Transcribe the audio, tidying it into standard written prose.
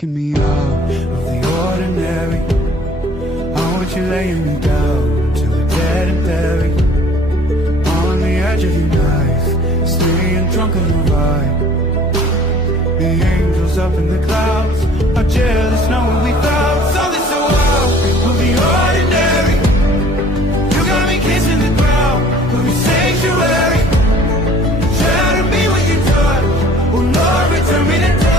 taking me out of the ordinary. I want you laying me down till we're dead and buried on the edge of your knife, staying drunk on the ride. The angels up in the clouds are jealous knowing we found something so wild. We'll be ordinary. You got me kissing the ground. We'll be sanctuary. Shadow me with your touch. Oh Lord, return me to touch.